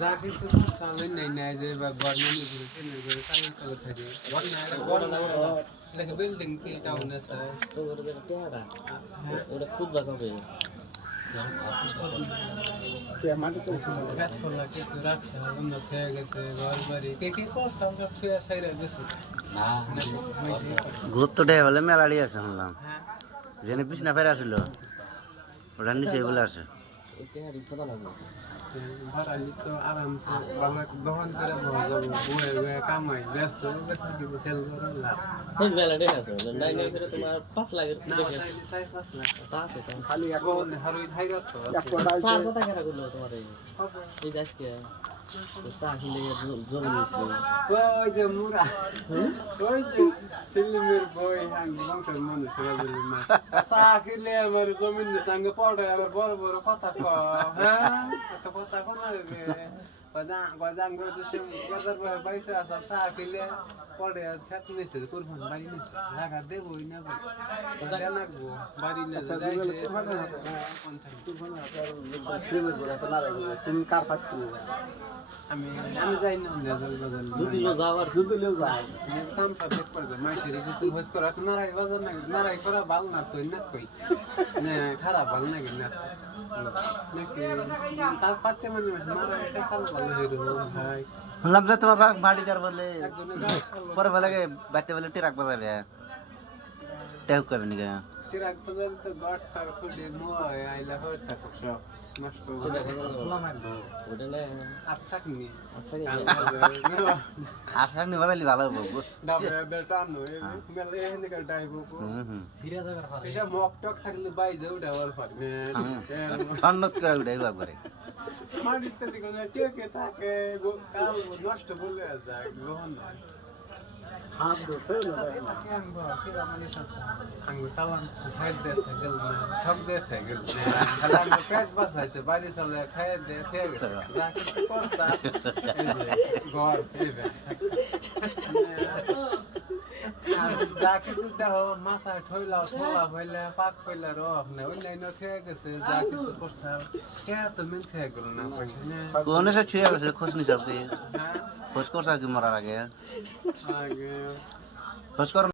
যা কিছু সামনে নেই নাই যে বা গভর্নমেন্ট বিল্ডিং কি টাউন আছে ওটা খুব দেখা হবে ঘুরতে ডে হলে মেলাড়ি আছে শুনলাম যেন বিছনা ফেরা ছিল ওটার নিচে এগুলো আছে আরামসে দোকান করে বয়ে কামাই ব্যস্ত সেল করে লাভ মেলাডি আছে নাই নাই করে তোমার 5 লাখের তা আছে খালি এখন হারুই হাইরাত তো 4 টাকা করলো তোমার এই যাচ্ছে সাহিলে জমি ওই যে মুরা ওই যে সিলিমের বই হাং বংশের মানুষ রাজুল মা সাহিলে আমার জমিন সঙ্গে পড়ে আবার বড় বড় কথা কয় হ্যাঁ এত কথা কোন রে গজাং গজসে গজার বয় পয়সা আছে সাহিলে পড়ে খেত নিছে কুরবান বাড়ি নিছে জায়গা দেবই না ভাই লাগবো বাড়ি না যাইছে তুমি কার পাচ্ছ আমি যাই না দুদিলো যাওয়ার যুদলেও যাই কাম পাতে করবে মাইশের কিছু হোস করা তো নারাই বাজার না নারাই করা ভালো না তুই না কই না খারাপ ভালো লাগে না নাকি তার পাতে মানে নারাই কা সাল ভালো হইলো ভাই শুনলাম যে তোমার বাড়ি যার বলে পরে বলে বাইতে বলে টিরাক বাজাবে টেক কবে নাকি টিরাক বাজার তো গট তার খুঁজে মই আইলা হইতা থাকো সব নষ্ট করে ওটা না আসাক নি আশা নি বাজালি ভালো হবো ডাবল টানো মেলে এখানে কার ডাইবো সিরিয়াস আবার ফারে এসব মক টক থাকলে বাইজে উঠাবার পারবে অন্নত করে উঠাইবো একবারে মাটিতে দিকে টেকে থাকে কাল নষ্ট বলে যায় গ্রহণ হাত দোসে আঙ্গু সালাম সাইড দে গেল না ঠক দে গেল খালা আঙ্গু পেট বাসাইছে বাড়ি চলে খায় দে গেছে যা কিছু করতা এই যে ঘর এবে আর যা কিছু দেহ মাছা ঠইলা ঠোলা হইলে পাক হইলে রহ না অন্যান্য থেকে গেছে যা কিছু করতা কে তো মিল থেকে গেল না কইনে কোনে সে ছুঁয়ে গেছে খোঁজ নিছ আপনি হ্যাঁ খোঁজ করছ কি মরার আগে আগে খোঁজ কর